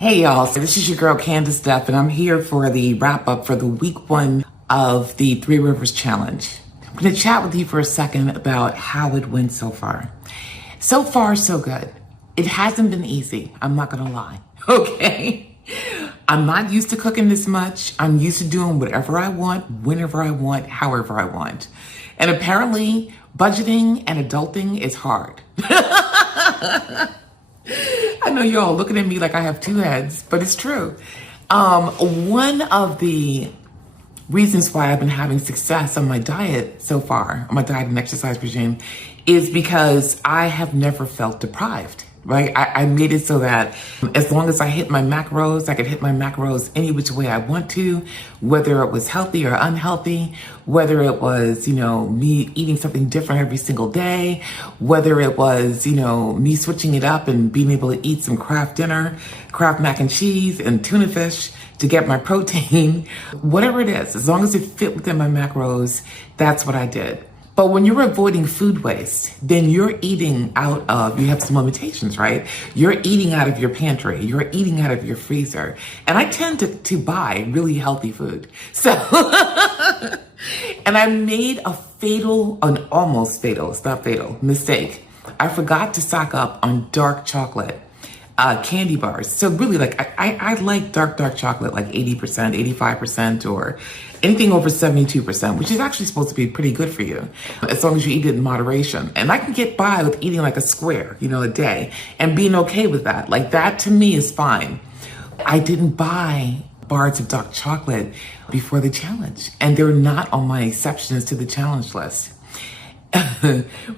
Hey y'all, so this is your girl Candace Duff, and I'm here for the wrap up for the week 1 of the Three Rivers Challenge. I'm going to chat with you for a second about how it went so far. So far, so good. It hasn't been easy, I'm not going to lie, okay? I'm not used to cooking this much. I'm used to doing whatever I want, whenever I want, however I want. And apparently, budgeting and adulting is hard. I know y'all looking at me like I have two heads, but it's true. One of the reasons why I've been having success on my diet so far, on my diet and exercise regime, is because I have never felt deprived, right? I made it so that as long as I hit my macros, I could hit my macros any which way I want to, whether it was healthy or unhealthy, whether it was, me eating something different every single day, whether it was, me switching it up and being able to eat some Kraft dinner, Kraft mac and cheese and tuna fish to get my protein, whatever it is, as long as it fit within my macros, that's what I did. But when you're avoiding food waste, then you're eating out of, you have some limitations, right? You're eating out of your pantry, you're eating out of your freezer. And I tend to buy really healthy food. So, and I made an almost fatal, it's not fatal, mistake. I forgot to stock up on dark chocolate candy bars. So really, I like dark chocolate, like 80%, 85%, or anything over 72%, which is actually supposed to be pretty good for you, as long as you eat it in moderation. And I can get by with eating like a square, a day, and being okay with that. Like that to me is fine. I didn't buy bars of dark chocolate before the challenge, and they're not on my exceptions to the challenge list.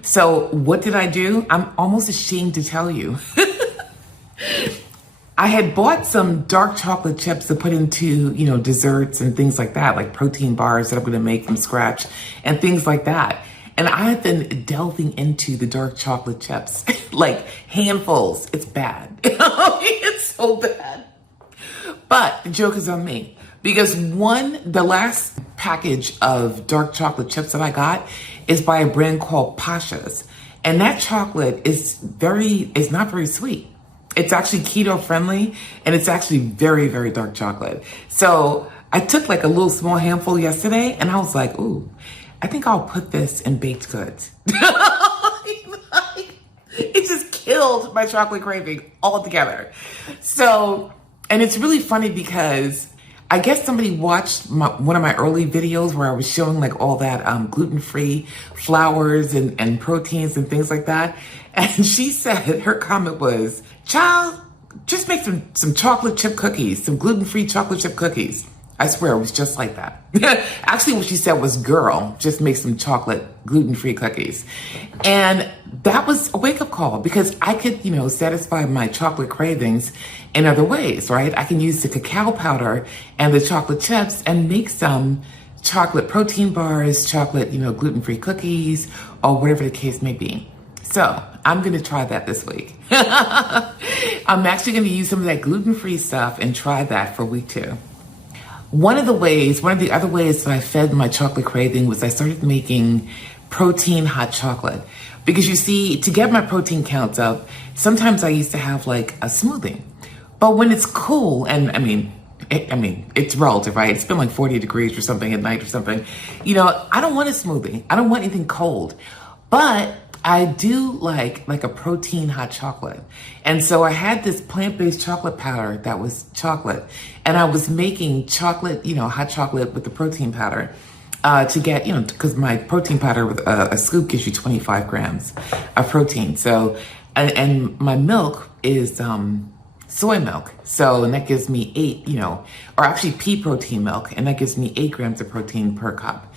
So what did I do? I'm almost ashamed to tell you. I had bought some dark chocolate chips to put into, desserts and things like that, like protein bars that I'm going to make from scratch and things like that. And I have been delving into the dark chocolate chips, like handfuls. It's bad. It's so bad. But the joke is on me, because the last package of dark chocolate chips that I got is by a brand called Pasha's. And that chocolate is not very sweet. It's actually keto friendly, and it's actually very, very dark chocolate. So I took like a little small handful yesterday, and I was like, ooh, I think I'll put this in baked goods. It just killed my chocolate craving altogether. So, and it's really funny because I guess somebody watched one of my early videos where I was showing like all that gluten-free flours and proteins and things like that. And she said, her comment was, child, just make some chocolate chip cookies, some gluten-free chocolate chip cookies. I swear it was just like that. Actually, what she said was, girl, just make some chocolate gluten-free cookies. And that was a wake-up call, because I could, satisfy my chocolate cravings in other ways, right? I can use the cacao powder and the chocolate chips and make some chocolate protein bars, chocolate, gluten-free cookies, or whatever the case may be. So I'm going to try that this week. I'm actually going to use some of that gluten-free stuff and try that for week 2. One of the other ways that I fed my chocolate craving was I started making protein hot chocolate. Because you see, to get my protein counts up, sometimes I used to have like a smoothie. But when it's cool, and it's relative, right? It's been like 40 degrees or something at night or something. I don't want a smoothie. I don't want anything cold. But I do like a protein hot chocolate. And so I had this plant-based chocolate powder that was chocolate. And I was making chocolate, hot chocolate with the protein powder to get, because my protein powder with a scoop gives you 25 grams of protein. So, and my milk is soy milk. So, and that gives me 8, or actually pea protein milk. And that gives me 8 grams of protein per cup.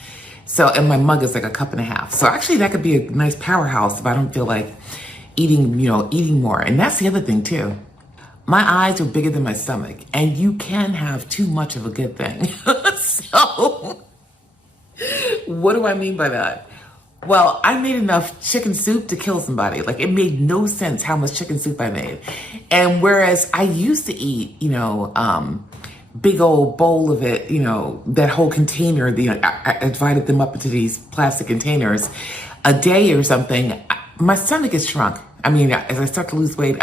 So, and my mug is like a cup and a half. So actually that could be a nice powerhouse if I don't feel like eating more. And that's the other thing too. My eyes are bigger than my stomach, and you can have too much of a good thing. So what do I mean by that? Well, I made enough chicken soup to kill somebody. Like, it made no sense how much chicken soup I made. And whereas I used to eat, big old bowl of it, that whole container, I divided them up into these plastic containers a day or something, my stomach is shrunk. I mean, as I start to lose weight,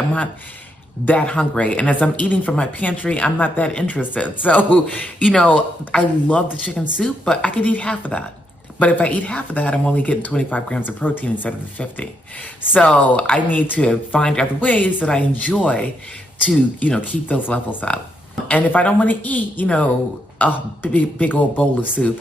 that hungry. And as I'm eating from my pantry, I'm not that interested. So, you know, I love the chicken soup, but I could eat half of that. But if I eat half of that, I'm only getting 25 grams of protein instead of the 50. So I need to find other ways that I enjoy to, you know, keep those levels up. And if I don't want to eat, you know, a big old bowl of soup,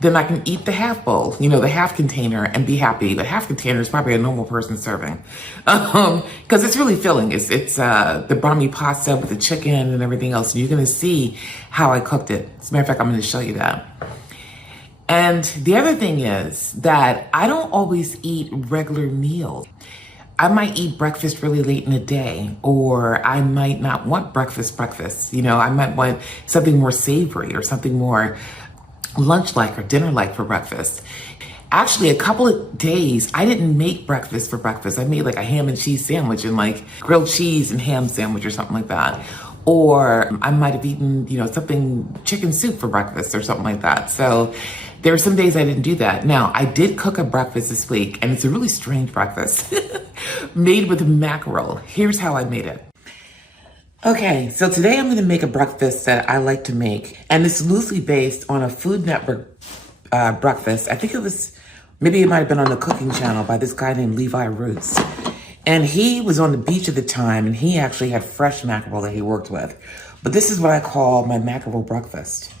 then I can eat the half bowl, you know, the half container, and be happy. The half container is probably a normal person serving, because it's really filling. It's the bumpy pasta with the chicken and everything else. And you're gonna see how I cooked it. As a matter of fact, I'm gonna show you that. And the other thing is that I don't always eat regular meals. I might eat breakfast really late in the day, or I might not want breakfast. You know, I might want something more savory or something more lunch-like or dinner-like for breakfast. Actually, a couple of days, I didn't make breakfast for breakfast. I made like a ham and cheese sandwich and like grilled cheese and ham sandwich or something like that. Or I might have eaten, you know, something, chicken soup for breakfast or something like that. So there were some days I didn't do that. Now, I did cook a breakfast this week, and it's a really strange breakfast made with mackerel. Here's how I made it. Okay, so today I'm gonna make a breakfast that I like to make, and it's loosely based on a Food Network breakfast. I think it was, maybe it might have been on the cooking channel by this guy named Levi Roots. And he was on the beach at the time, and he actually had fresh mackerel that he worked with. But this is what I call my mackerel breakfast.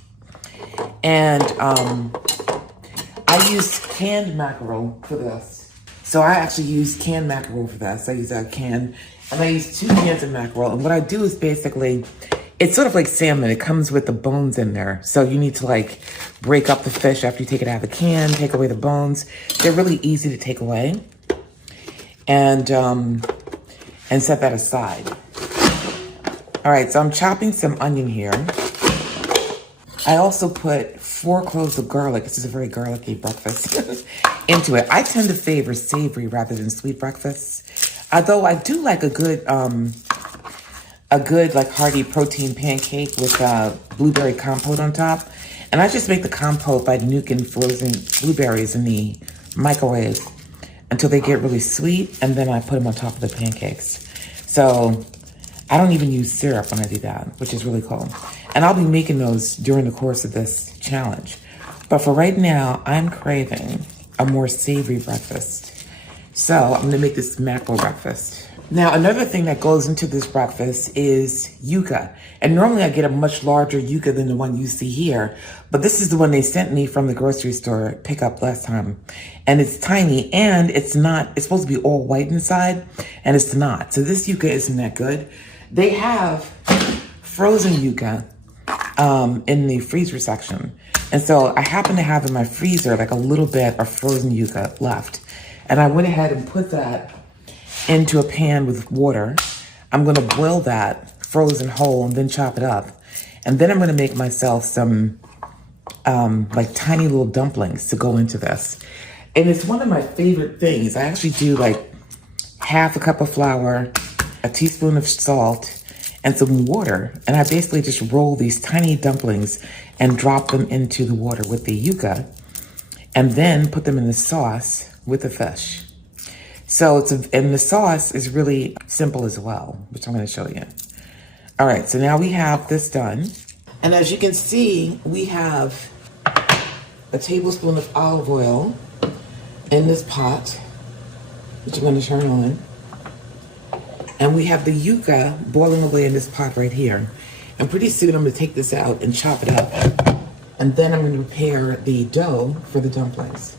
And I use canned mackerel for this. So I actually use canned mackerel for this. I use a can, and I use 2 cans of mackerel. And what I do is basically, it's sort of like salmon. It comes with the bones in there. So you need to like break up the fish after you take it out of the can, take away the bones. They're really easy to take away. And set that aside. All right, so I'm chopping some onion here. I also put 4 cloves of garlic. This is a very garlicky breakfast into it. I tend to favor savory rather than sweet breakfasts. Although I do like a good like hearty protein pancake with blueberry compote on top. And I just make the compote by nuking frozen blueberries in the microwave until they get really sweet, and then I put them on top of the pancakes. So I don't even use syrup when I do that, which is really cool. And I'll be making those during the course of this challenge. But for right now, I'm craving a more savory breakfast. So I'm gonna make this mackerel breakfast. Now, another thing that goes into this breakfast is yuca. And normally I get a much larger yuca than the one you see here, but this is the one they sent me from the grocery store pickup last time. And it's tiny, and it's supposed to be all white inside, and it's not. So this yuca isn't that good. They have frozen yuca in the freezer section. And so I happen to have in my freezer like a little bit of frozen yuca left. And I went ahead and put that into a pan with water. I'm gonna boil that frozen whole and then chop it up. And then I'm gonna make myself some like tiny little dumplings to go into this. And it's one of my favorite things. I actually do like half a cup of flour, a teaspoon of salt, and some water. And I basically just roll these tiny dumplings and drop them into the water with the yuca, and then put them in the sauce with the fish. So and the sauce is really simple as well, which I'm gonna show you. All right, so now we have this done. And as you can see, we have a tablespoon of olive oil in this pot, which I'm gonna turn on. And we have the yuca boiling away in this pot right here. And pretty soon I'm gonna take this out and chop it up. And then I'm gonna prepare the dough for the dumplings,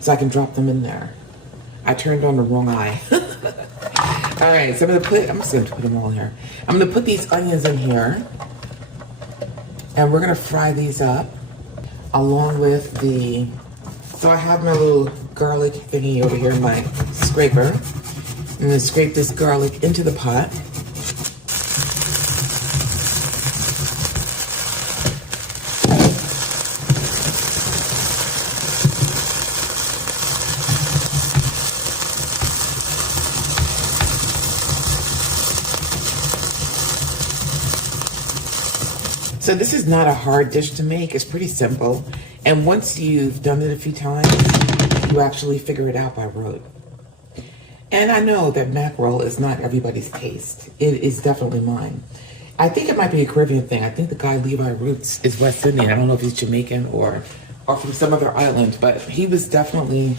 so I can drop them in there. I turned on the wrong eye. All right, so I'm just gonna put them all here. I'm gonna put these onions in here, and we're gonna fry these up along with so I have my little garlic thingy over here in my scraper. I'm gonna scrape this garlic into the pot. So this is not a hard dish to make. It's pretty simple. And once you've done it a few times, you actually figure it out by rote. And I know that mackerel is not everybody's taste. It is definitely mine. I think it might be a Caribbean thing. I think the guy Levi Roots is West Indian. I don't know if he's Jamaican or from some other island, but he was definitely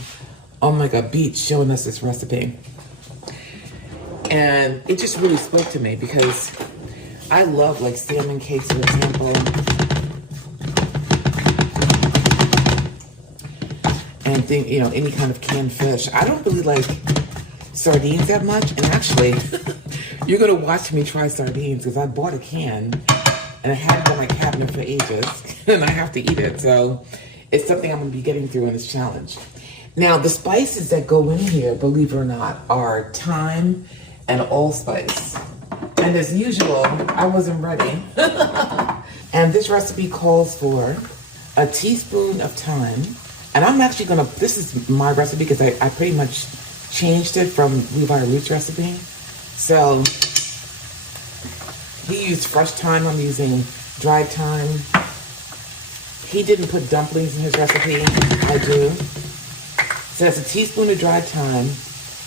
on like a beach showing us this recipe. And it just really spoke to me because I love like salmon cakes, for example. And think, you know, any kind of canned fish. I don't really like sardines that much. And actually, you're gonna watch me try sardines because I bought a can and I had it in my cabinet for ages and I have to eat it. So it's something I'm gonna be getting through in this challenge. Now, the spices that go in here, believe it or not, are thyme and allspice. And as usual, I wasn't ready. And this recipe calls for a teaspoon of thyme. And I'm actually gonna, this is my recipe because I pretty much changed it from Levi Roots recipe. So he used fresh thyme, I'm using dried thyme. He didn't put dumplings in his recipe, I do. So it's a teaspoon of dried thyme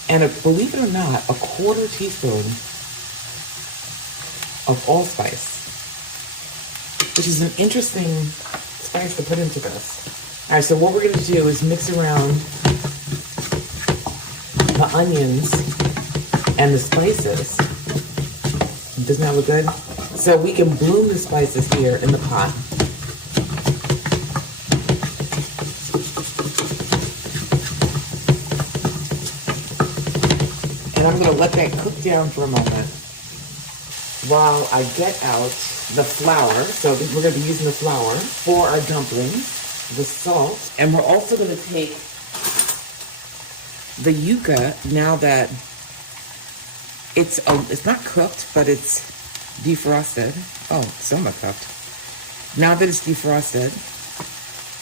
and believe it or not, a quarter teaspoon of allspice, which is an interesting spice to put into this. All right, so what we're gonna do is mix around the onions and the spices. Doesn't that look good? So we can bloom the spices here in the pot. And I'm gonna let that cook down for a moment while I get out the flour. So we're gonna be using the flour for our dumplings, the salt, and we're also gonna take the yuca now that it's not cooked, but it's defrosted. Oh, somewhat cooked. Now that it's defrosted,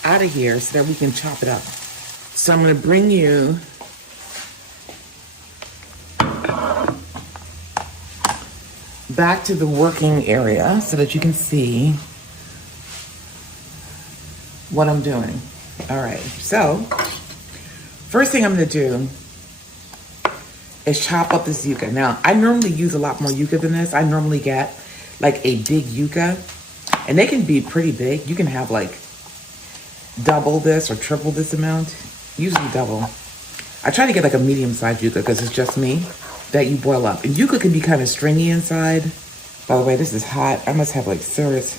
out of here so that we can chop it up. So I'm gonna bring you back to the working area so that you can see what I'm doing. All right, so first thing I'm gonna do is chop up this yuca. Now, I normally use a lot more yuca than this. I normally get like a big yuca, and they can be pretty big. You can have like double this or triple this amount, usually double. I try to get like a medium-sized yuca because it's just me, that you boil up. And yuca can be kind of stringy inside. By the way, this is hot. I must have like serious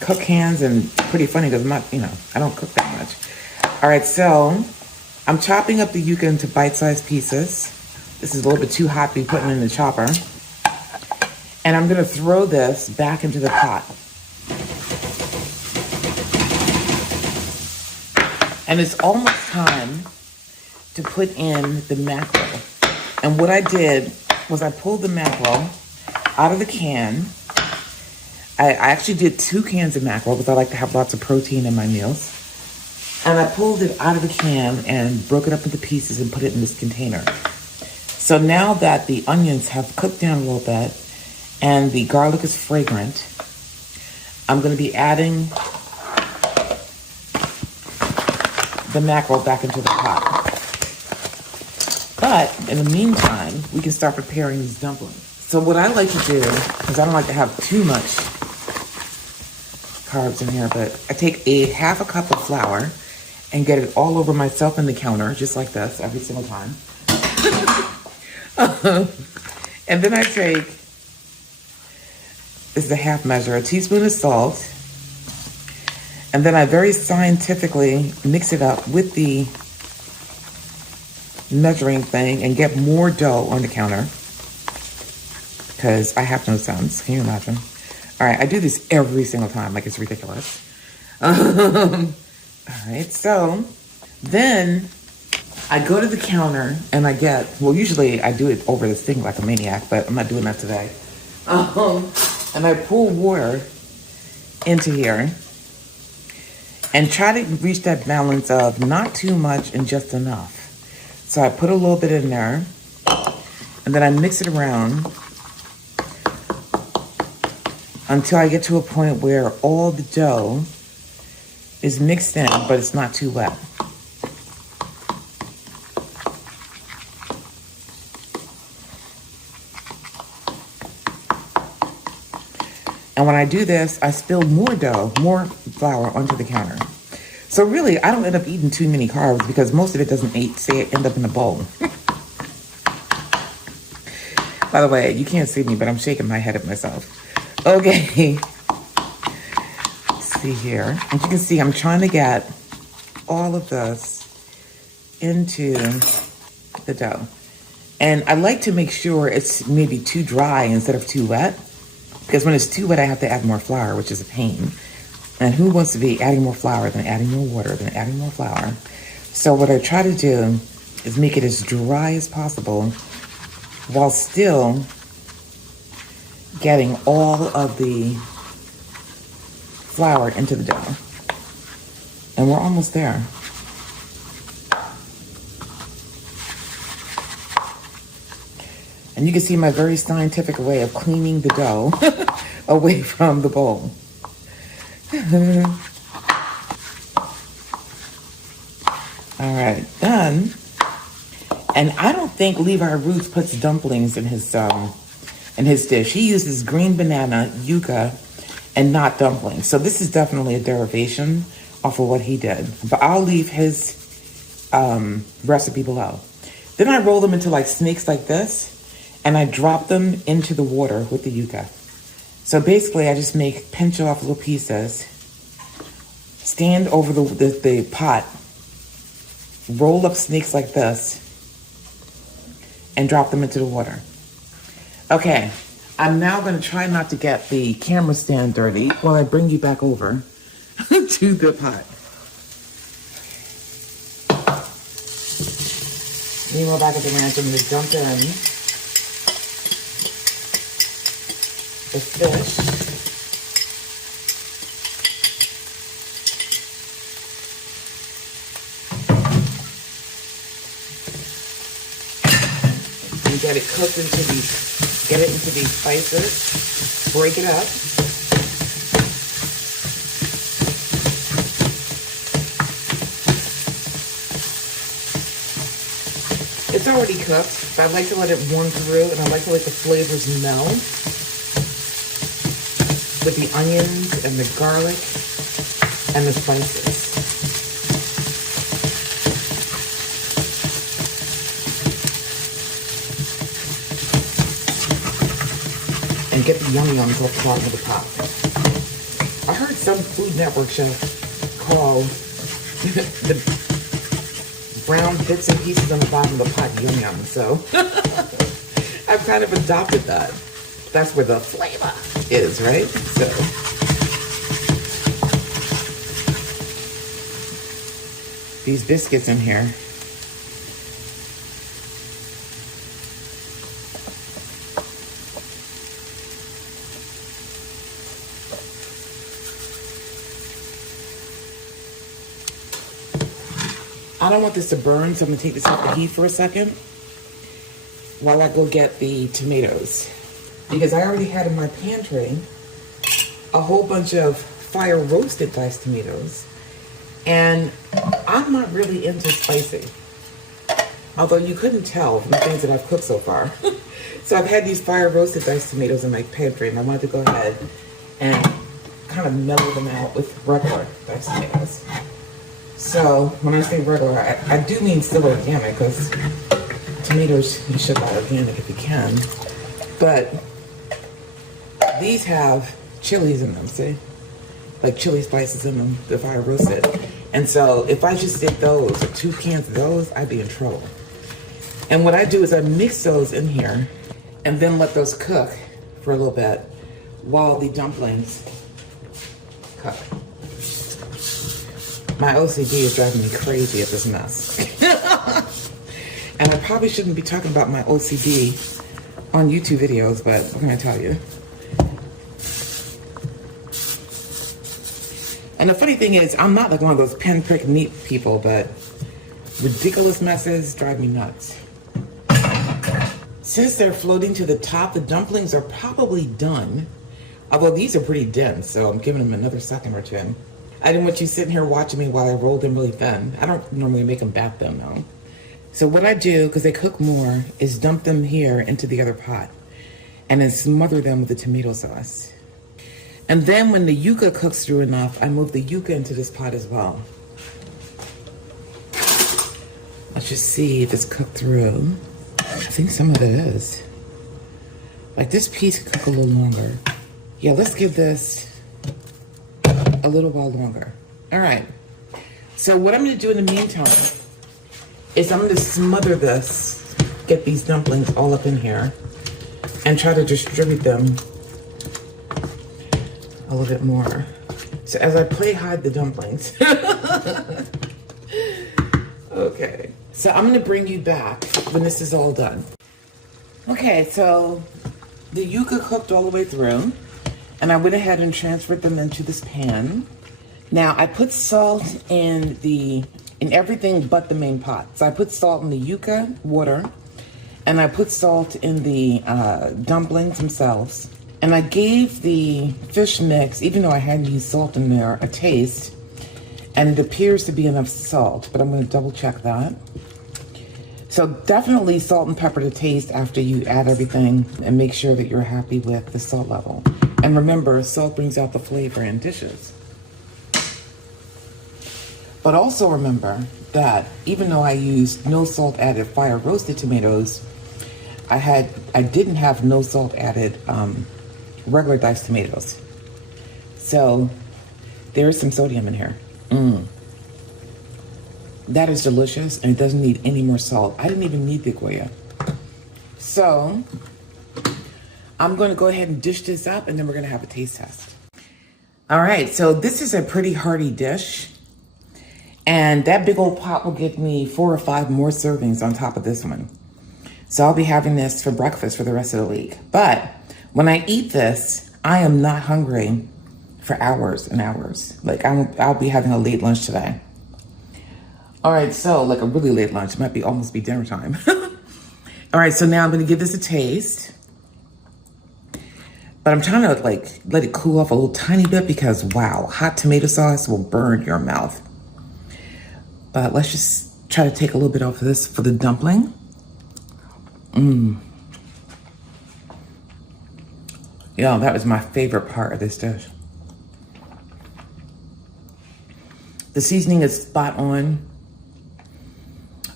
cook hands, and pretty funny because I'm not, you know, I don't cook that much. All right, so I'm chopping up the yuca into bite-sized pieces. This is a little bit too hot to be putting in the chopper. And I'm gonna throw this back into the pot. And it's almost time to put in the mackerel. And what I did was I pulled the mackerel out of the can. I actually did 2 cans of mackerel because I like to have lots of protein in my meals. And I pulled it out of the can and broke it up into pieces and put it in this container. So now that the onions have cooked down a little bit and the garlic is fragrant, I'm gonna be adding the mackerel back into the pot. But in the meantime, we can start preparing these dumplings. So what I like to do, because I don't like to have too much carbs in here, but I take half a cup of flour and get it all over myself in the counter, just like this, every single time. And then I take, this is a half measure, a teaspoon of salt, and then I very scientifically mix it up with the measuring thing and get more dough on the counter because I have no sons. Can you imagine? All right, I do this every single time, like it's ridiculous. All right, so then I go to the counter and I get, well, usually I do it over this thing like a maniac, but I'm not doing that today. And I pour water into here and try to reach that balance of not too much and just enough. So I put a little bit in there and then I mix it around until I get to a point where all the dough is mixed in, but it's not too wet. And when I do this, I spill more dough, more flour onto the counter. So really, I don't end up eating too many carbs because most of it doesn't end up in the bowl. By the way, you can't see me, but I'm shaking my head at myself. Okay. Let's see here. As you can see, I'm trying to get all of this into the dough. And I like to make sure it's maybe too dry instead of too wet. Because when it's too wet, I have to add more flour, which is a pain. And who wants to be adding more flour, then adding more water, then adding more flour? So what I try to do is make it as dry as possible while still getting all of the flour into the dough. And we're almost there. And you can see my very scientific way of cleaning the dough away from the bowl. All right, done. And I don't think Levi Roots puts dumplings in his dish. He uses green banana, yuca, and not dumplings. So this is definitely a derivation off of what he did. But I'll leave his recipe below. Then I roll them into like snakes like this, and I drop them into the water with the yuca. So basically, I just pinch off little pieces, stand over the pot, roll up snakes like this, and drop them into the water. Okay, I'm now gonna try not to get the camera stand dirty while I bring you back over to the pot. Meanwhile, back at the ranch, I'm gonna dump in the fish. And get it cooked into these spices. Break it up. It's already cooked, but I like to let it warm through, and I like to let the flavors meld with the onions and the garlic and the spices. And get the yum yums off the bottom of the pot. I heard some Food Network chef call the brown bits and pieces on the bottom of the pot yum yum, so I've kind of adopted that. That's where the flavor is, right? So these biscuits in here. I don't want this to burn, so I'm gonna take this off the heat for a second while I go get the tomatoes. Because I already had in my pantry a whole bunch of fire roasted diced tomatoes. And I'm not really into spicy. Although you couldn't tell from the things that I've cooked so far. So I've had these fire roasted diced tomatoes in my pantry, and I wanted to go ahead and kind of mellow them out with regular diced tomatoes. So when I say regular, I do mean still organic, because tomatoes you should buy organic if you can. But these have chilies in them, see? Like chili spices in them, the fire roasted. And so if I just did those, or 2 cans of those, I'd be in trouble. And what I do is I mix those in here and then let those cook for a little bit while the dumplings cook. My OCD is driving me crazy at this mess. And I probably shouldn't be talking about my OCD on YouTube videos, but what can I tell you? And the funny thing is, I'm not like one of those pinprick neat people, but ridiculous messes drive me nuts. Since they're floating to the top, the dumplings are probably done. Although these are pretty dense, so I'm giving them another second or two. I didn't want you sitting here watching me while I rolled them really thin. I don't normally make them that thin though. So what I do, because they cook more, is dump them here into the other pot and then smother them with the tomato sauce. And then when the yuca cooks through enough, I move the yuca into this pot as well. Let's just see if it's cooked through. I think some of it is. Like this piece could cook a little longer. Yeah, let's give this a little while longer. All right. So what I'm gonna do in the meantime is I'm gonna smother this, get these dumplings all up in here, and try to distribute them a little bit more. So as I play hide the dumplings. Okay, so I'm gonna bring you back when this is all done. Okay, so the yuca cooked all the way through, and I went ahead and transferred them into this pan. Now I put salt in everything but the main pot. So I put salt in the yuca water, and I put salt in the dumplings themselves. And I gave the fish mix, even though I hadn't used salt in there, a taste. And it appears to be enough salt, but I'm gonna double check that. So definitely salt and pepper to taste after you add everything, and make sure that you're happy with the salt level. And remember, salt brings out the flavor in dishes. But also remember that even though I used no salt added fire roasted tomatoes, I didn't have no salt added regular diced tomatoes. So there is some sodium in here. That is delicious, and it doesn't need any more salt. I didn't even need the Goya. So I'm going to go ahead and dish this up, and then we're going to have a taste test. All right, so this is a pretty hearty dish, and that big old pot will give me 4 or 5 more servings on top of this one. So I'll be having this for breakfast for the rest of the week. But when I eat this, I am not hungry for hours and hours. Like I'll be having a late lunch today. All right, so like a really late lunch. It might almost be dinner time. All right, so now I'm gonna give this a taste. But I'm trying to like let it cool off a little tiny bit because wow, hot tomato sauce will burn your mouth. But let's just try to take a little bit off of this for the dumpling. Yeah, that was my favorite part of this dish. The seasoning is spot on.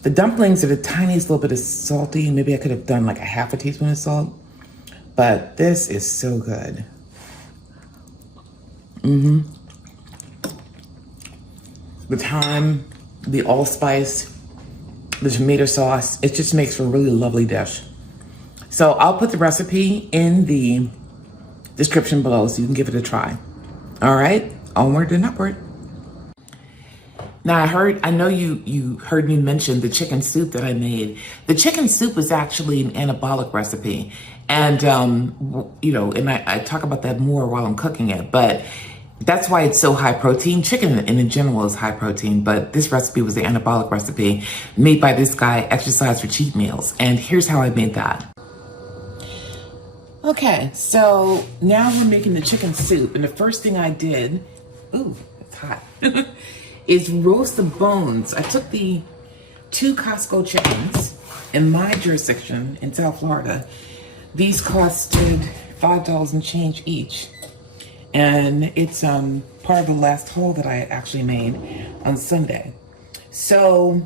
The dumplings are the tiniest little bit of salty. Maybe I could have done like a half a teaspoon of salt, but this is so good. The thyme, the allspice, the tomato sauce, it just makes for a really lovely dish. So I'll put the recipe in the description below so you can give it a try. All right, onward and upward. Now I know you heard me mention the chicken soup that I made. The chicken soup is actually an anabolic recipe. And, and I talk about that more while I'm cooking it, but that's why it's so high protein. Chicken in general is high protein, but this recipe was the anabolic recipe made by this guy, Exercise for Cheat Meals. And here's how I made that. Okay, so now we're making the chicken soup. And the first thing I did, ooh, it's hot. Is roast the bones. I took the 2 Costco chickens in my jurisdiction in South Florida. These costed $5 and change each. And it's part of the last haul that I actually made on Sunday. So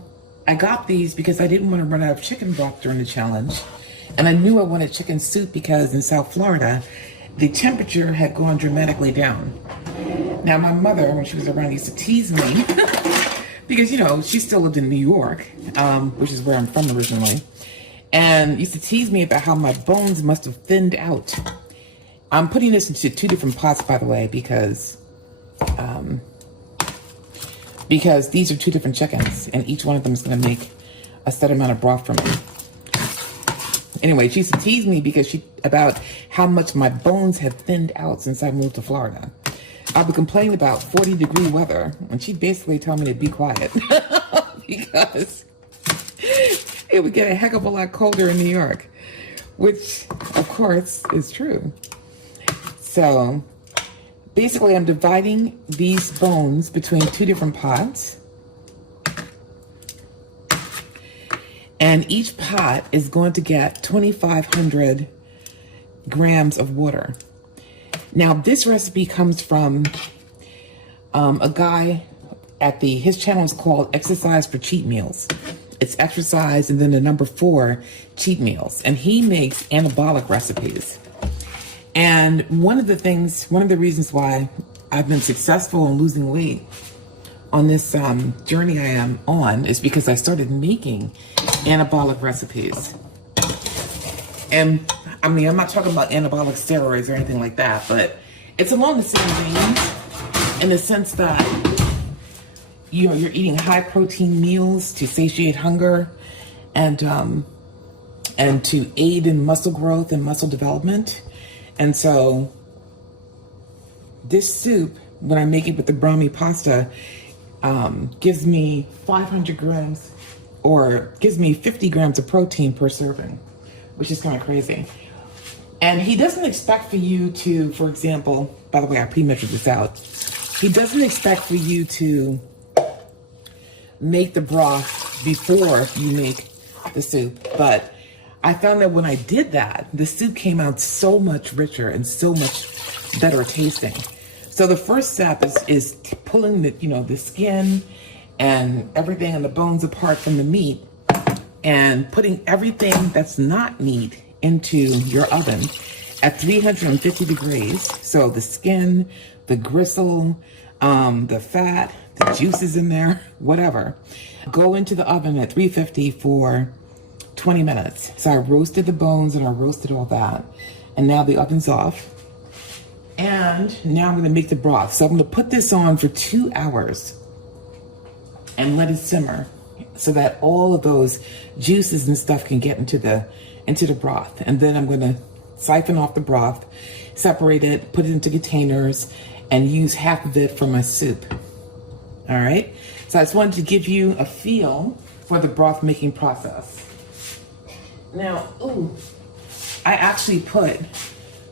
I got these because I didn't want to run out of chicken broth during the challenge. And I knew I wanted chicken soup because in South Florida, the temperature had gone dramatically down. Now, my mother, when she was around, used to tease me because, she still lived in New York, which is where I'm from originally, and used to tease me about how my bones must have thinned out. I'm putting this into 2 different pots, by the way, because these are 2 different chickens, and each one of them is going to make a set amount of broth for me. Anyway, she used to tease me about how much my bones had thinned out since I moved to Florida. I would complain about 40-degree weather, and she'd basically tell me to be quiet because it would get a heck of a lot colder in New York, which, of course, is true. So, basically, I'm dividing these bones between 2 different pots. And each pot is going to get 2,500 grams of water. Now, this recipe comes from a guy at his channel is called Exercise for Cheat Meals. It's exercise and then the number 4 cheat meals. And he makes anabolic recipes. And one of the reasons why I've been successful in losing weight on this journey I am on is because I started making anabolic recipes. And I mean, I'm not talking about anabolic steroids or anything like that, but it's along the same veins in the sense that you're eating high protein meals to satiate hunger and to aid in muscle growth and muscle development. And so this soup, when I make it with the brahmi pasta, gives me 500 grams or gives me 50 grams of protein per serving, which is kind of crazy. And he doesn't expect for you to, for example, by the way, I pre-measured this out. He doesn't expect for you to make the broth before you make the soup. But I found that when I did that, the soup came out so much richer and so much better tasting. So the first step is pulling the skin and everything and the bones apart from the meat and putting everything that's not meat into your oven at 350 degrees. So the skin, the gristle, the fat, the juices in there, whatever, go into the oven at 350 for 20 minutes. So I roasted the bones and I roasted all that. And now the oven's off. And now I'm gonna make the broth. So I'm gonna put this on for 2 hours and let it simmer so that all of those juices and stuff can get into the broth. And then I'm gonna siphon off the broth, separate it, put it into containers, and use half of it for my soup. All right? So I just wanted to give you a feel for the broth making process. Now, I actually put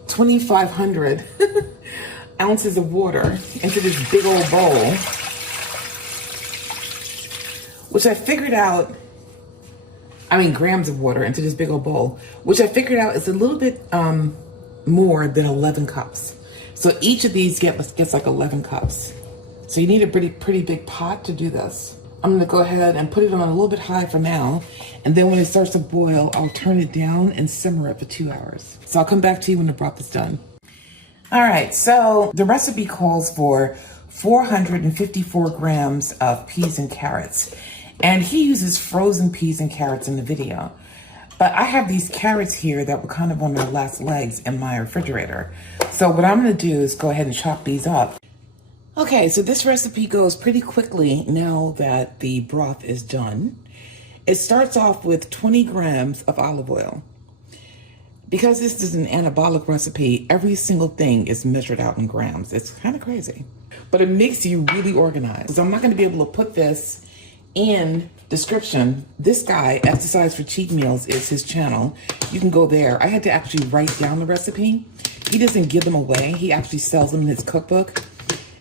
2,500 ounces of water into this big old bowl, which I figured out, grams of water into this big old bowl, which I figured out is a little bit more than 11 cups. So each of these gets like 11 cups. So you need a pretty big pot to do this. I'm gonna go ahead and put it on a little bit high for now. And then when it starts to boil, I'll turn it down and simmer it for 2 hours. So I'll come back to you when the broth is done. All right, so the recipe calls for 454 grams of peas and carrots. And he uses frozen peas and carrots in the video. But I have these carrots here that were kind of on their last legs in my refrigerator. So what I'm gonna do is go ahead and chop these up. Okay, so this recipe goes pretty quickly now that the broth is done. It starts off with 20 grams of olive oil. Because this is an anabolic recipe, every single thing is measured out in grams. It's kind of crazy, but it makes you really organized. So I'm not gonna be able to put this in description. This guy, Exercise for Cheat Meals, is his channel. You can go there. I had to actually write down the recipe. He doesn't give them away. He actually sells them in his cookbook.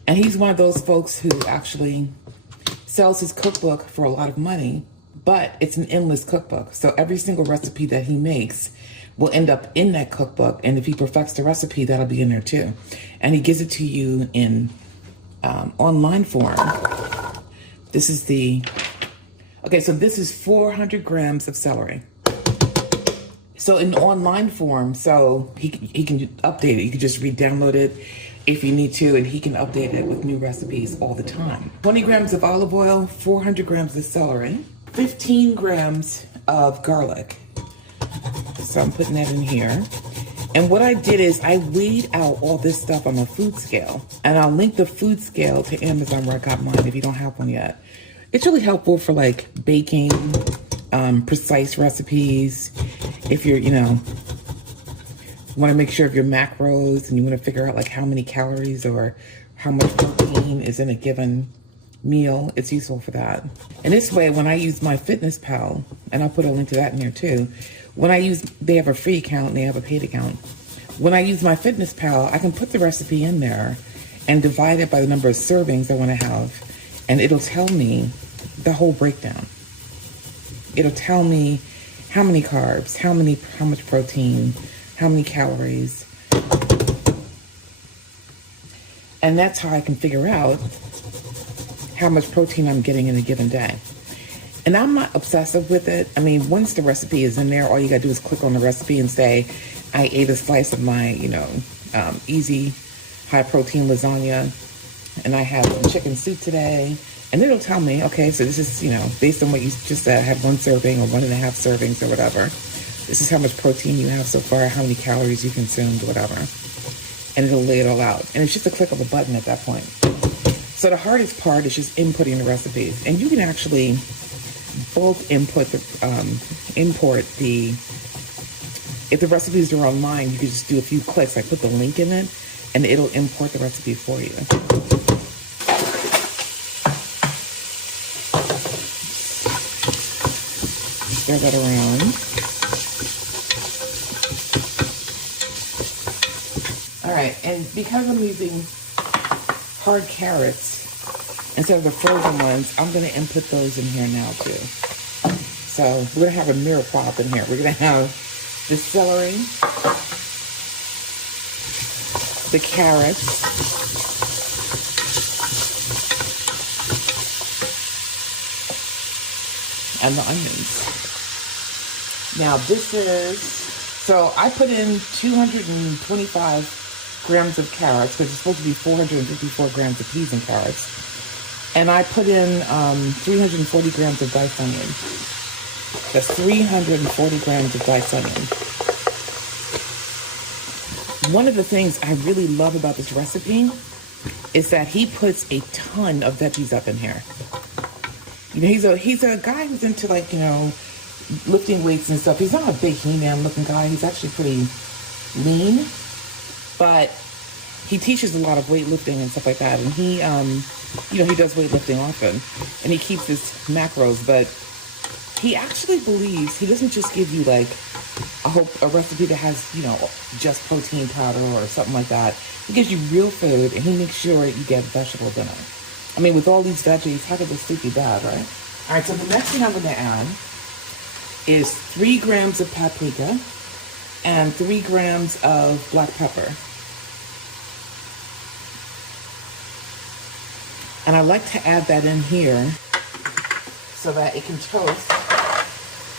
And he's one of those folks who actually sells his cookbook for a lot of money, but it's an endless cookbook. So every single recipe that he makes will end up in that cookbook. And if he perfects the recipe, that'll be in there too. And he gives it to you in online form. This is so this is 400 grams of celery. So in online form, so he can update it. You can just re-download it if you need to, and he can update it with new recipes all the time. 20 grams of olive oil, 400 grams of celery, 15 grams of garlic. So I'm putting that in here. And what I did is I weighed out all this stuff on a food scale, and I'll link the food scale to Amazon where I got mine if you don't have one yet. It's really helpful for like baking, precise recipes. If you're, want to make sure of your macros and you want to figure out like how many calories or how much protein is in a given meal, it's useful for that. And this way, when I use my Fitness Pal, and I'll put a link to that in there too, they have a free account and they have a paid account. When I use my Fitness Pal, I can put the recipe in there and divide it by the number of servings I want to have, and it'll tell me the whole breakdown. It'll tell me how many carbs, how much protein, how many calories. And that's how I can figure out how much protein I'm getting in a given day. And I'm not obsessive with it. I mean, once the recipe is in there, all you gotta do is click on the recipe and say, I ate a slice of my, easy high protein lasagna, and I had some chicken soup today. And it'll tell me, okay, so this is, based on what you just said, I had 1 serving or 1.5 servings or whatever. This is how much protein you have so far, how many calories you consumed, whatever. And it'll lay it all out. And it's just a click of a button at that point. So the hardest part is just inputting the recipes. And you can actually both if the recipes are online, you can just do a few clicks, like put the link in it, and it'll import the recipe for you. Stir that around. All right, and because I'm using hard carrots instead of the frozen ones, I'm going to input those in here now too. So we're going to have a mirror pop in here. We're going to have the celery, the carrots, and the onions. Now so I put in 225 grams of carrots, because it's supposed to be 454 grams of peas and carrots. And I put in 340 grams of diced onion. That's 340 grams of diced onion. One of the things I really love about this recipe is that he puts a ton of veggies up in here. He's a guy who's into lifting weights and stuff. He's not a big He-Man looking guy. He's actually pretty lean, but he teaches a lot of weightlifting and stuff like that. And he does weightlifting often, and he keeps his macros, but he actually believes he doesn't just give you a recipe that has, just protein powder or something like that. He gives you real food, and he makes sure you get vegetables in it. I mean, with all these veggies, how could this soup be bad, right? All right, so the next thing I'm going to add is 3 grams of paprika and 3 grams of black pepper. And I like to add that in here so that it can toast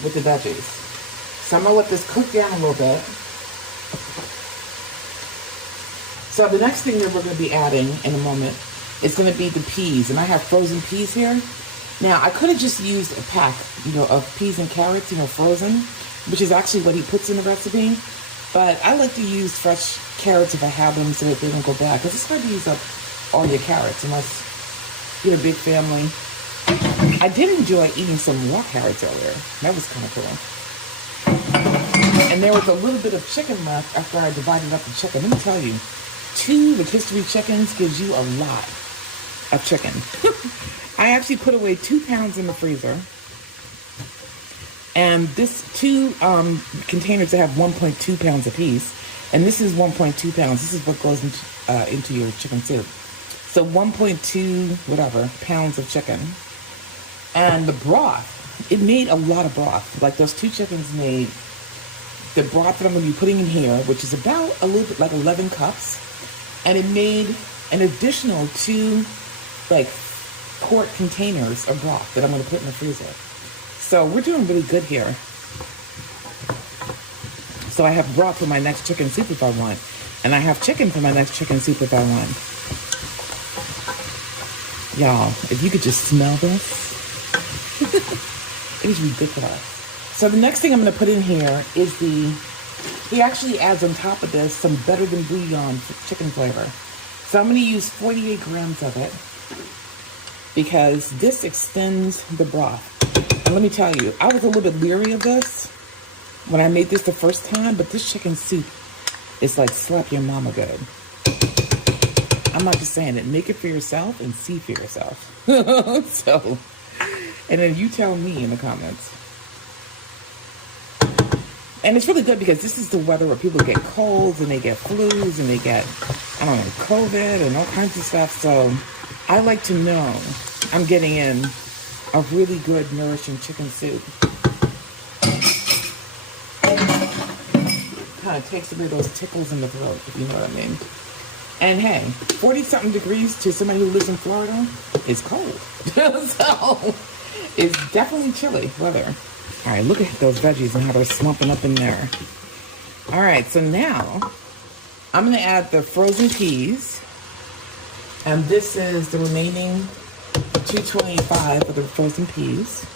with the veggies. So I'm going to let this cook down a little bit. So the next thing that we're going to be adding in a moment is going to be the peas. And I have frozen peas here. Now, I could have just used a pack, of peas and carrots, frozen, which is actually what he puts in the recipe. But I like to use fresh carrots if I have them so that they don't go bad. Because it's hard to use up all your carrots unless you're a big family. I did enjoy eating some raw carrots earlier. That was kind of cool. And there was a little bit of chicken left after I divided up the chicken. Let me tell you, 2 rotisserie chickens gives you a lot of chicken. I actually put away 2 pounds in the freezer. And this 2 containers that have 1.2 pounds apiece. And this is 1.2 pounds. This is what goes into your chicken soup. So 1.2 pounds of chicken. And the broth, it made a lot of broth. Like those 2 chickens made the broth that I'm going to be putting in here, which is about a little bit like 11 cups. And it made an additional 2 quart containers of broth that I'm going to put in the freezer. So we're doing really good here. So I have broth for my next chicken soup if I want. And I have chicken for my next chicken soup if I want. Y'all, if you could just smell this, it is ridiculous. So the next thing I'm going to put in here is he actually adds on top of this some better than bouillon chicken flavor. So I'm going to use 48 grams of it because this extends the broth. And let me tell you, I was a little bit leery of this when I made this the first time, but this chicken soup is like slap your mama good. I'm not just saying it. Make it for yourself and see for yourself. So, and then you tell me in the comments. And it's really good because this is the weather where people get colds and they get flus and they get, COVID and all kinds of stuff. So I like to know I'm getting in a really good, nourishing chicken soup. Kind of takes away those tickles in the throat, if you know what I mean. And hey, 40-something degrees to somebody who lives in Florida is cold. So it's definitely chilly weather. All right, look at those veggies and how they're slumping up in there. All right, so now I'm gonna add the frozen peas. And this is the remaining $2.25 for the frozen peas.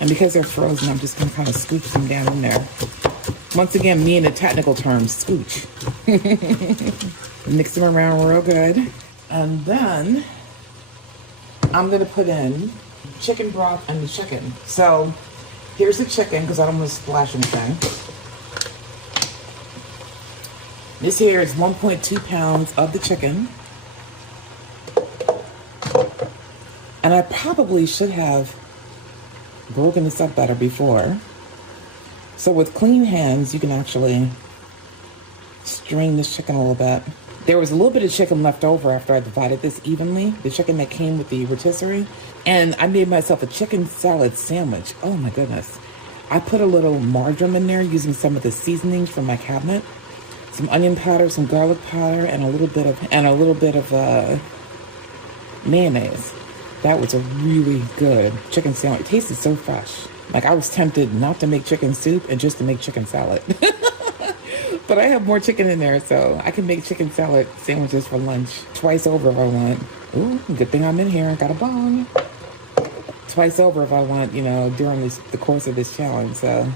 And because they're frozen, I'm just gonna kind of scooch them down in there. Once again, me in the technical terms, scooch. Mix them around real good. And then I'm gonna put in chicken broth and the chicken. So here's the chicken, because I don't want to splash anything. This here is 1.2 pounds of the chicken. And I probably should have broken this up better before. So with clean hands, you can actually strain this chicken a little bit. There was a little bit of chicken left over after I divided this evenly, the chicken that came with the rotisserie. And I made myself a chicken salad sandwich. Oh my goodness. I put a little marjoram in there using some of the seasonings from my cabinet. Some onion powder, some garlic powder, and a little bit of mayonnaise. That was a really good chicken sandwich. It tasted so fresh. Like I was tempted not to make chicken soup and just to make chicken salad. But I have more chicken in there, so I can make chicken salad sandwiches for lunch twice over if I want. Ooh, good thing I'm in here. I got a bong. Twice over if I want, during the course of this challenge. So,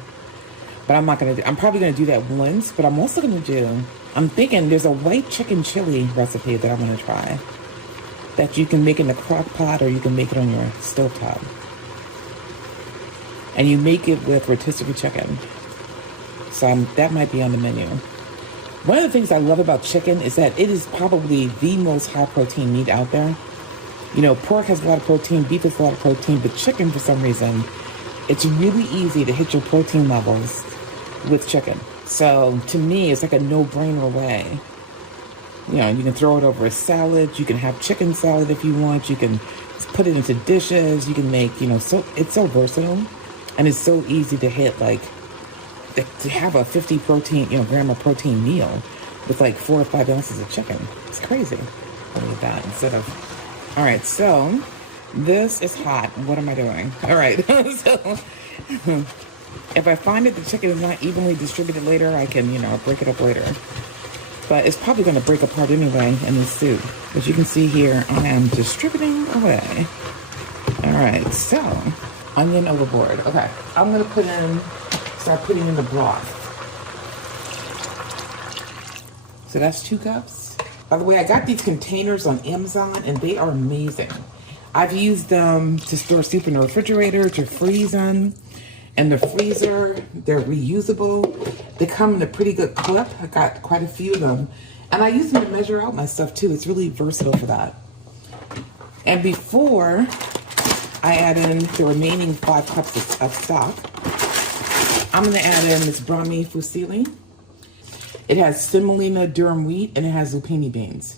but I'm not gonna. I'm probably gonna do that once. But I'm also gonna do. I'm thinking there's a white chicken chili recipe that I'm gonna try. That you can make in the crock pot or you can make it on your stovetop. And you make it with rotisserie chicken. So that might be on the menu. One of the things I love about chicken is that it is probably the most high protein meat out there. Pork has a lot of protein, beef has a lot of protein, but chicken, for some reason, it's really easy to hit your protein levels with chicken. So to me, it's like a no-brainer way. You can throw it over a salad. You can have chicken salad if you want. You can put it into dishes. You can make, so it's so versatile. And it's so easy to hit, to have a 50 gram of protein meal with 4 or 5 ounces of chicken. It's crazy. Look at that instead of... All right, so this is hot. What am I doing? All right, so if I find that the chicken is not evenly distributed later, I can, break it up later. But it's probably going to break apart anyway in this soup. As you can see here, I am distributing away. All right, so onion overboard. Okay, I'm going to start putting in the broth. So that's 2 cups. By the way, I got these containers on Amazon and they are amazing. I've used them to store soup in the refrigerator, to freeze in. And the freezer, they're reusable. They come in a pretty good clip. I got quite a few of them. And I use them to measure out my stuff too. It's really versatile for that. And before I add in the remaining 5 cups of stock, I'm gonna add in this brahmi fusilli. It has semolina durum wheat and it has zucchini beans.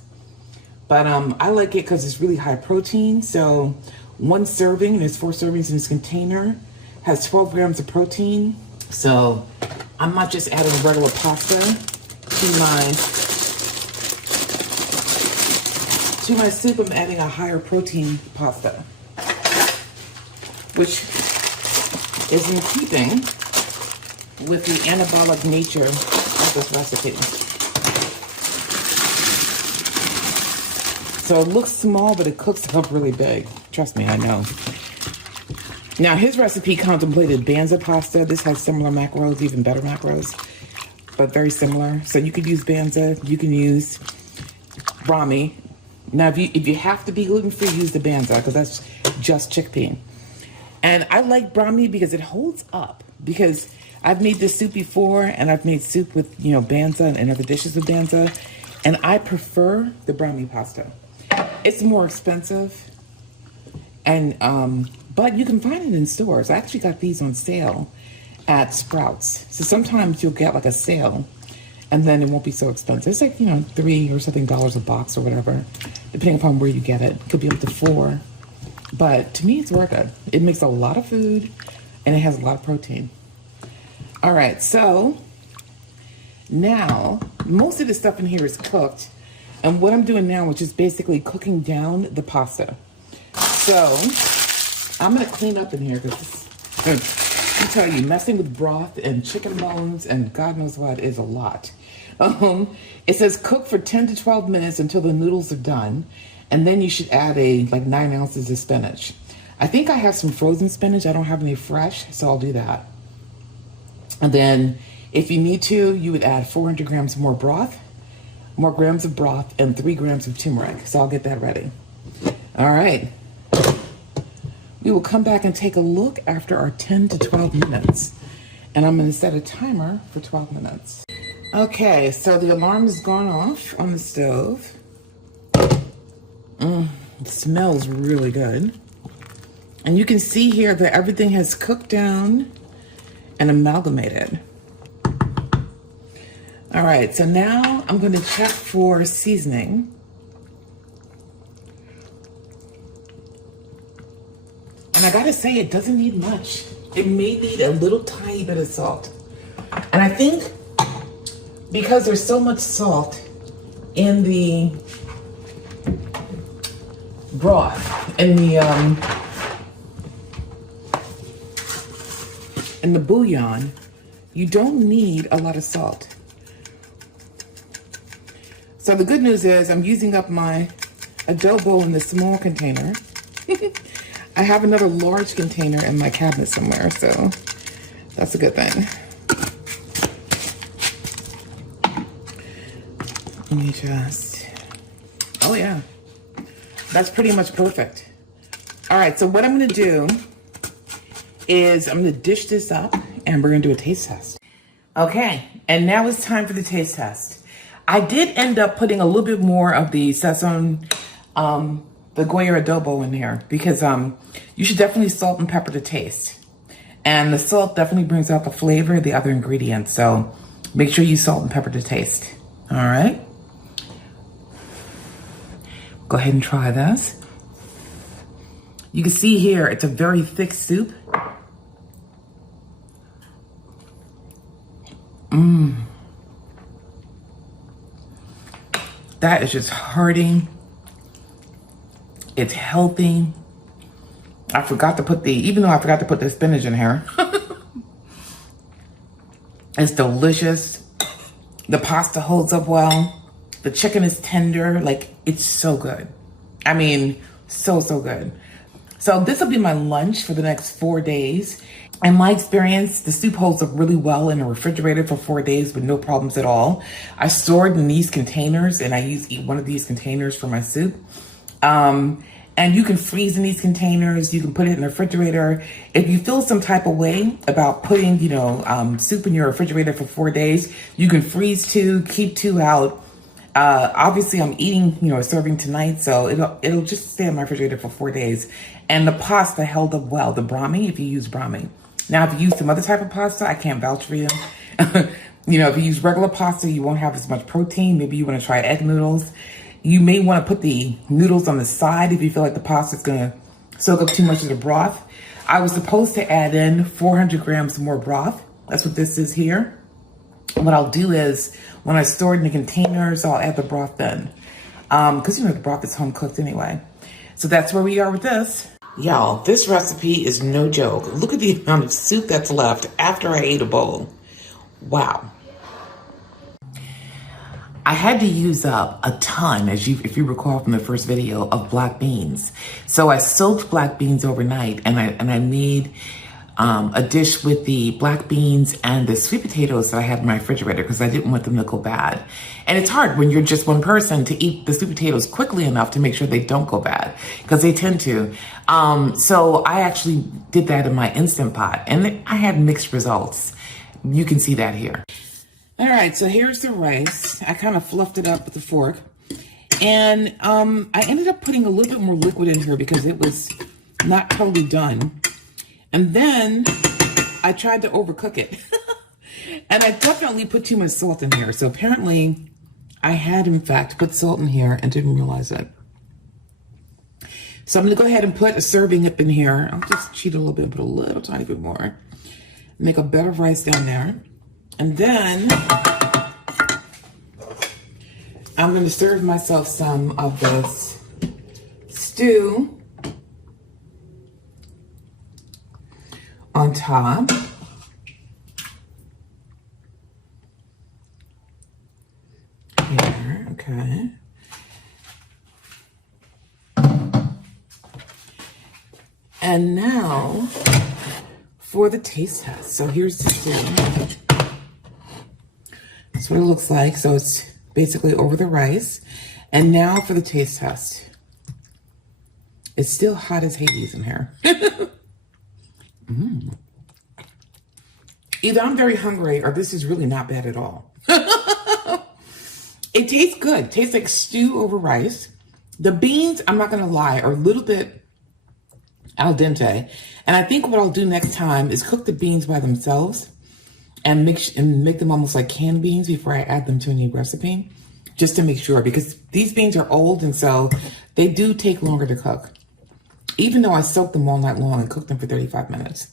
But I like it because it's really high protein. So 1 serving, and there's 4 servings in this container, has 12 grams of protein. So I'm not just adding regular pasta to my soup. I'm adding a higher protein pasta, which is in keeping with the anabolic nature of this recipe. So it looks small, but it cooks up really big. Trust me, I know. Now, his recipe contemplated banza pasta. This has similar macros, even better macros, but very similar. So you could use banza, you can use brahmi. Now, if you have to be gluten-free, use the banza, because that's just chickpea. And I like brahmi because it holds up. Because I've made this soup before, and I've made soup with, banza and other dishes with banza, and I prefer the brahmi pasta. It's more expensive, and but you can find it in stores. I actually got these on sale at Sprouts. So sometimes you'll get a sale, and then it won't be so expensive. It's $3 or something a box or whatever, depending upon where you get it. It could be up to $4. But to me, it's worth it. It makes a lot of food, and it has a lot of protein. All right, so Now, most of the stuff in here is cooked. And what I'm doing now is just basically cooking down the pasta. So, I'm going to clean up in here because I tell you, messing with broth and chicken bones and God knows what is a lot. It says cook for 10 to 12 minutes until the noodles are done. And then you should add like 9 ounces of spinach. I think I have some frozen spinach. I don't have any fresh, so I'll do that. And then if you need to, you would add 400 grams more grams of broth, and 3 grams of turmeric. So I'll get that ready. All right. We will come back and take a look after our 10 to 12 minutes. And I'm going to set a timer for 12 minutes. Okay, so the alarm has gone off on the stove. It smells really good. And you can see here that everything has cooked down and amalgamated. All right, so now I'm going to check for seasoning. And I gotta say, it doesn't need much. It may need a little tiny bit of salt. And I think because there's so much salt in the broth, in the bouillon, you don't need a lot of salt. So the good news is I'm using up my adobo in the small container. I have another large container in my cabinet somewhere, so that's a good thing. Let me just, oh yeah, that's pretty much perfect. All right, so what I'm gonna do is I'm gonna dish this up and we're gonna do a taste test. Okay, and now it's time for the taste test. I did end up putting a little bit more of the Sazon, the Goya adobo in here because you should definitely salt and pepper to taste. And the salt definitely brings out the flavor of the other ingredients. So make sure you salt and pepper to taste. All right. Go ahead and try this. You can see here, it's a very thick soup. That is just hearty. It's healthy. I forgot to put even though I forgot to put the spinach in here. It's delicious. The pasta holds up well. The chicken is tender. Like, it's so good. I mean, so good. So this will be my lunch for the next 4 days. In my experience, the soup holds up really well in the refrigerator for 4 days with no problems at all. I stored in these containers and I use one of these containers for my soup. And you can freeze in these containers. You can put it in the refrigerator. If you feel some type of way about putting, soup in your refrigerator for 4 days, you can freeze 2, keep 2 out. Obviously I'm eating, serving tonight, so it'll just stay in my refrigerator for 4 days. And the pasta held up well, the brahmi, if you use brahmi. Now, if you use some other type of pasta, I can't vouch for you. If you use regular pasta, you won't have as much protein. Maybe you want to try egg noodles. You may want to put the noodles on the side if you feel like the pasta is going to soak up too much of the broth. I was supposed to add in 400 grams more broth. That's what this is here. What I'll do is, when I store it in the containers, I'll add the broth then. Because, the broth is home cooked anyway. So that's where we are with this. Y'all, this recipe is no joke. Look at the amount of soup that's left after I ate a bowl. Wow. I had to use up a ton, if you recall from the first video, of black beans. So I soaked black beans overnight, and I made a dish with the black beans and the sweet potatoes that I had in my refrigerator because I didn't want them to go bad. And it's hard when you're just one person to eat the sweet potatoes quickly enough to make sure they don't go bad, because they tend to. So I actually did that in my Instant Pot, and I had mixed results. You can see that here. All right, so here's the rice. I kind of fluffed it up with a fork. And I ended up putting a little bit more liquid in here because it was not totally done. And then I tried to overcook it. And I definitely put too much salt in here. So apparently I had, in fact, put salt in here and didn't realize it. So I'm going to go ahead and put a serving up in here. I'll just cheat a little bit, put a little tiny bit more. Make a bed of rice down there. And then I'm going to serve myself some of this stew on top. Here, okay. And now for the taste test. So here's the stew. That's what it looks like. So it's basically over the rice. And now for the taste test. It's still hot as Hades in here. Either I'm very hungry or this is really not bad at all. It tastes good. It tastes like stew over rice. The beans, I'm not going to lie, are a little bit al dente. And I think what I'll do next time is cook the beans by themselves and make them almost like canned beans before I add them to a new recipe, just to make sure, because these beans are old and so they do take longer to cook, even though I soaked them all night long and cooked them for 35 minutes.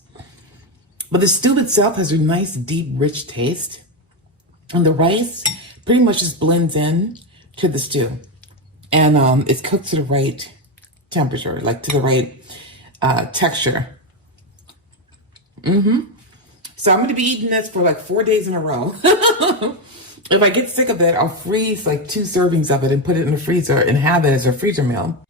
But the stew itself has a nice, deep, rich taste. And the rice pretty much just blends in to the stew. And it's cooked to the right temperature, like to the right texture. So I'm going to be eating this for like 4 days in a row. If I get sick of it, I'll freeze like 2 servings of it and put it in the freezer and have it as a freezer meal.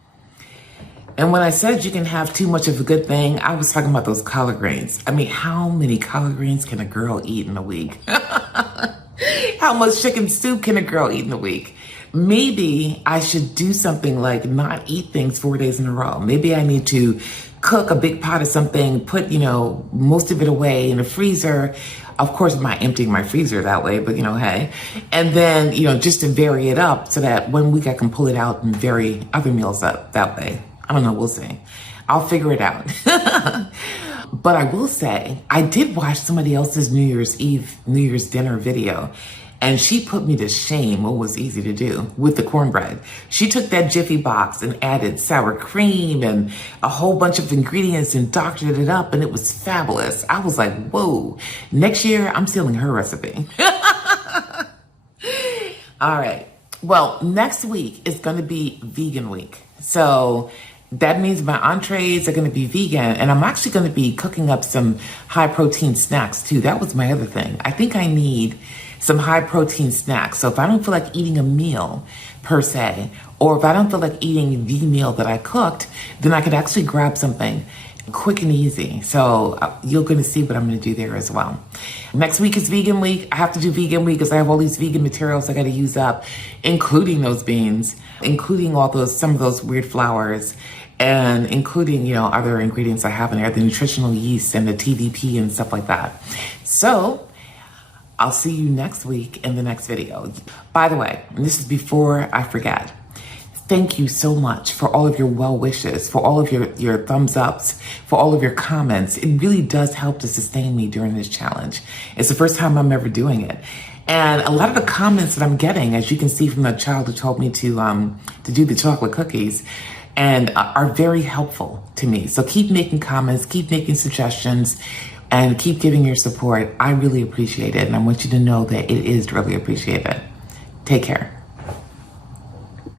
And when I said you can have too much of a good thing, I was talking about those collard greens. I mean, how many collard greens can a girl eat in a week? How much chicken soup can a girl eat in a week? Maybe I should do something like not eat things 4 days in a row. Maybe I need to cook a big pot of something, put, most of it away in the freezer. Of course, I'm not emptying my freezer that way, but hey. And then, just to vary it up so that 1 week I can pull it out and vary other meals up that way. I don't know, we'll see. I'll figure it out. But I will say, I did watch somebody else's New Year's dinner video, and she put me to shame what was easy to do with the cornbread. She took that Jiffy box and added sour cream and a whole bunch of ingredients and doctored it up, and it was fabulous. I was like, whoa, next year I'm stealing her recipe. All right. Well, next week is going to be vegan week. So that means my entrees are going to be vegan, and I'm actually going to be cooking up some high protein snacks too. That was my other thing. I think I need some high protein snacks. So if I don't feel like eating a meal per se, or if I don't feel like eating the meal that I cooked, then I could actually grab something quick and easy. So you're going to see what I'm going to do there as well. Next week is vegan week. I have to do vegan week because I have all these vegan materials I got to use up, including those beans, including some of those weird flours, and including, other ingredients I have in there, the nutritional yeast and the TDP and stuff like that. So I'll see you next week in the next video. By the way, and this is before I forget, thank you so much for all of your well wishes, for all of your thumbs ups, for all of your comments. It really does help to sustain me during this challenge. It's the first time I'm ever doing it. And a lot of the comments that I'm getting, as you can see from the child who told me to do the chocolate cookies, and are very helpful to me. So keep making comments, keep making suggestions, and keep giving your support. I really appreciate it. And I want you to know that it is really appreciated. Take care.